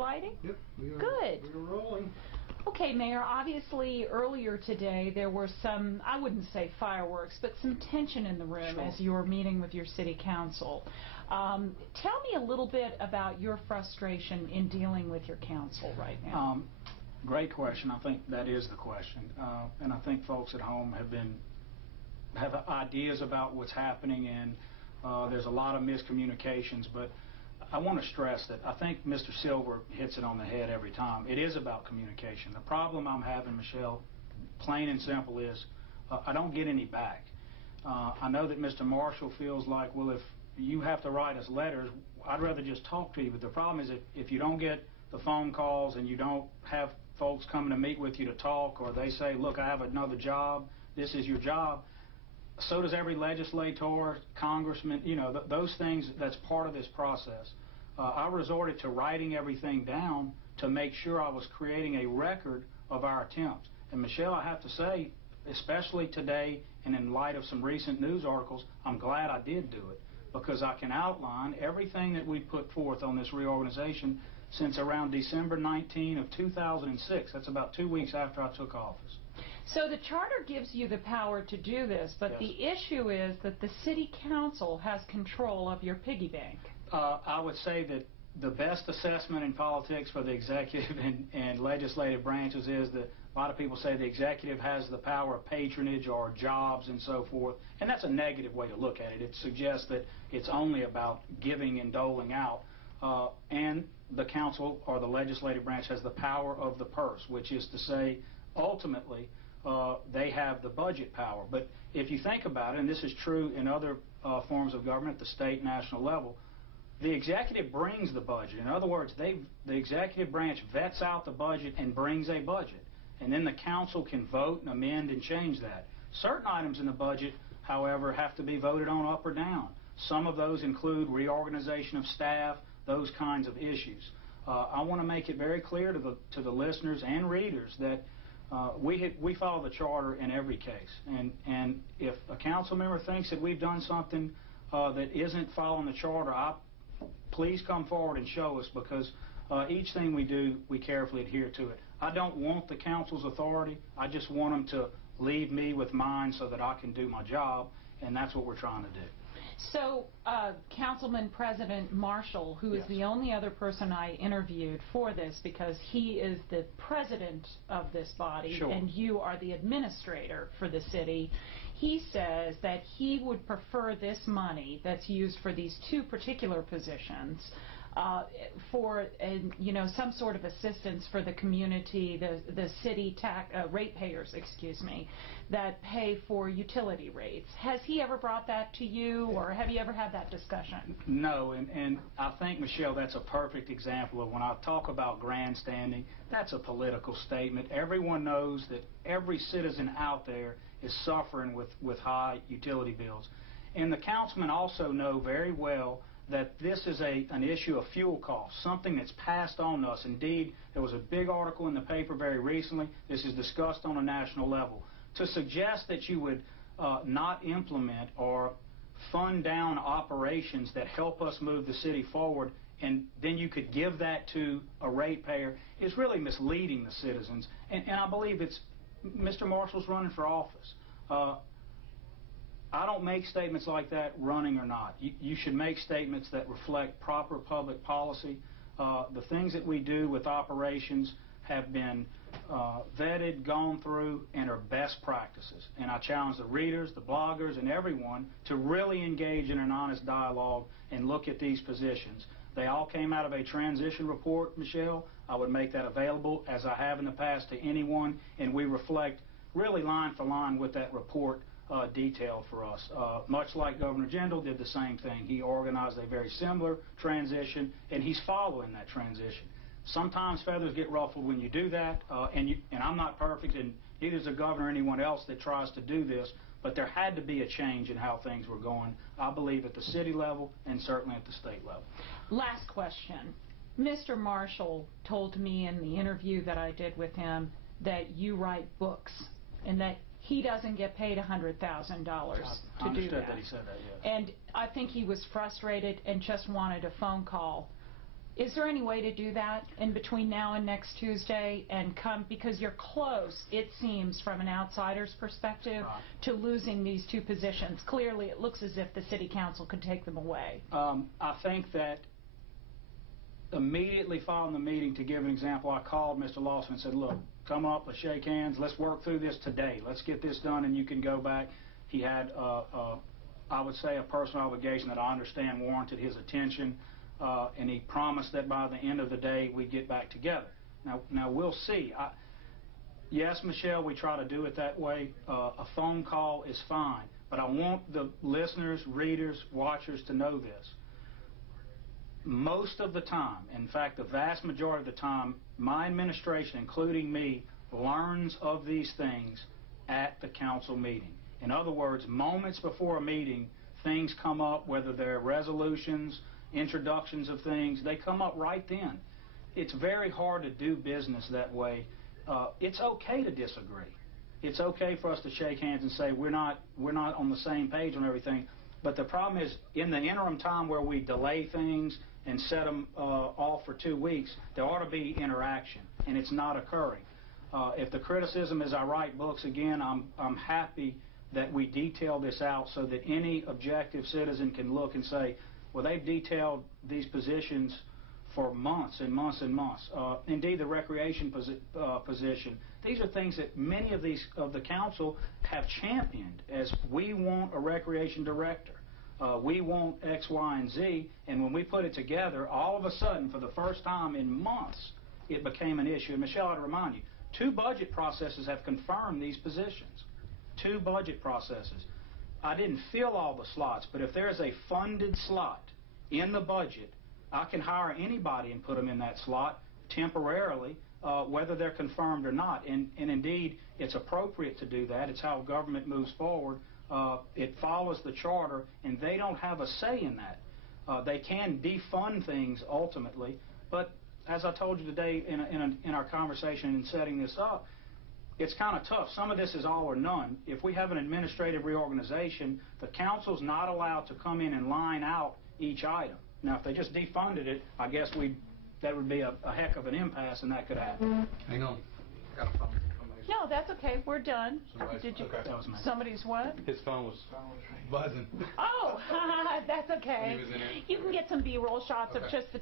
lighting? Yep. Good. We're rolling. Okay, Mayor, obviously earlier today there were some, I wouldn't say fireworks, but some tension in the room as you were meeting with your city council. Tell me a little bit about your frustration in dealing with your council right now. Great question. I think that is the question. And I think folks at home have ideas about what's happening, and there's a lot of miscommunications, but I want to stress that I think Mr. Silver hits it on the head every time. It is about communication. The problem I'm having, Michelle, plain and simple, is I don't get any back. I know that Mr. Marshall feels like, well, if you have to write us letters, I'd rather just talk to you. But the problem is if you don't get the phone calls and you don't have folks coming to meet with you to talk, or they say, look, I have another job, this is your job, so does every legislator, congressman, you know, those things, that's part of this process. I resorted to writing everything down to make sure I was creating a record of our attempts. And Michelle, I have to say, especially today and in light of some recent news articles, I'm glad I did do it, because I can outline everything that we put forth on this reorganization since around December 19 of 2006. That's about 2 weeks after I took office. So the charter gives you the power to do this, but Yes. The issue is that the city council has control of your piggy bank. I would say that the best assessment in politics for the executive and legislative branches is that a lot of people say the executive has the power of patronage or jobs and so forth, and that's a negative way to look at it. It suggests that it's only about giving and doling out, and the council or the legislative branch has the power of the purse, which is to say, ultimately, they have the budget power. But if you think about it, and this is true in other forms of government at the state, national level, the executive brings the budget. In other words, the executive branch vets out the budget and brings a budget. And then the council can vote and amend and change that. Certain items in the budget, however, have to be voted on up or down. Some of those include reorganization of staff, those kinds of issues. I want to make it very clear to the listeners and readers that we follow the charter in every case. And if a council member thinks that we've done something that isn't following the charter, please come forward and show us, because each thing we do, we carefully adhere to it. I don't want the council's authority. I just want them to leave me with mine so that I can do my job, and that's what we're trying to do. So, Councilman President Marshall, who is the only other person I interviewed for this, because he is the president of this body, and you are the administrator for the city, he says that he would prefer this money that's used for these two particular positions for some sort of assistance for the community, the city ratepayers, excuse me, that pay for utility rates. Has he ever brought that to you, or have you ever had that discussion? No, and I think, Michelle, that's a perfect example of when I talk about grandstanding, that's a political statement. Everyone knows that every citizen out there is suffering with high utility bills. And the councilmen also know very well that this is an issue of fuel costs, something that's passed on to us. Indeed, there was a big article in the paper very recently. This is discussed on a national level. To suggest that you would not implement or fund down operations that help us move the city forward, and then you could give that to a ratepayer, is really misleading the citizens. And I believe it's Mr. Marshall's running for office. I don't make statements like that running or not. You should make statements that reflect proper public policy. The things that we do with operations have been vetted, gone through, and are best practices. And I challenge the readers, the bloggers, and everyone to really engage in an honest dialogue and look at these positions. They all came out of a transition report, Michelle. I would make that available, as I have in the past, to anyone, and we reflect really line for line with that report detailed for us. Much like Governor Jindal did the same thing. He organized a very similar transition, and he's following that transition. Sometimes feathers get ruffled when you do that, and I'm not perfect, and neither is the governor or anyone else that tries to do this, but there had to be a change in how things were going, I believe, at the city level and certainly at the state level. Last question. Mr. Marshall told me in the interview that I did with him that you write books and that he doesn't get paid $100,000 to do that. I understood that he said that, yes. And I think he was frustrated and just wanted a phone call. Is there any way to do that in between now and next Tuesday and come, because you're close, it seems, from an outsider's perspective, to losing these two positions? Clearly, it looks as if the City Council could take them away. I think that immediately following the meeting, to give an example, I called Mr. Lawson and said, look, come up, let's shake hands, let's work through this today. Let's get this done and you can go back. He had, I would say, a personal obligation that I understand warranted his attention. And he promised that by the end of the day we'd get back together. Now we'll see. Yes, Michelle, we try to do it that way. A phone call is fine, but I want the listeners, readers, watchers to know this. Most of the time, in fact, the vast majority of the time, my administration, including me, learns of these things at the council meeting. In other words, moments before a meeting, things come up, whether they're resolutions, introductions of things, they come up right then. It's very hard to do business that way. It's okay to disagree. It's okay for us to shake hands and say we're not on the same page on everything. But the problem is, in the interim time where we delay things and set them off for 2 weeks, there ought to be interaction, and it's not occurring. If the criticism is I write books, again, I'm happy that we detail this out so that any objective citizen can look and say, well, they've detailed these positions for months and months and months. Indeed, the recreation position, these are things that many of the council have championed as we want a recreation director. We want X, Y, and Z, and when we put it together, all of a sudden, for the first time in months, it became an issue. And Michelle, I'd remind you, 2 budget processes have confirmed these positions. 2 budget processes. I didn't fill all the slots, but if there's a funded slot in the budget, I can hire anybody and put them in that slot temporarily, whether they're confirmed or not. And indeed, it's appropriate to do that. It's how government moves forward. It follows the charter, and they don't have a say in that. They can defund things ultimately, but as I told you today in our conversation in setting this up, it's kind of tough. Some of this is all or none. If we have an administrative reorganization, the council's not allowed to come in and line out each item. Now, if they just defunded it, I guess that would be a heck of an impasse, and that could happen. Hang on. I got a phone. No, that's okay. We're done. Did you? Okay. That was me. Somebody's what? His phone was buzzing. Oh, that's okay. You can get some B-roll shots of just the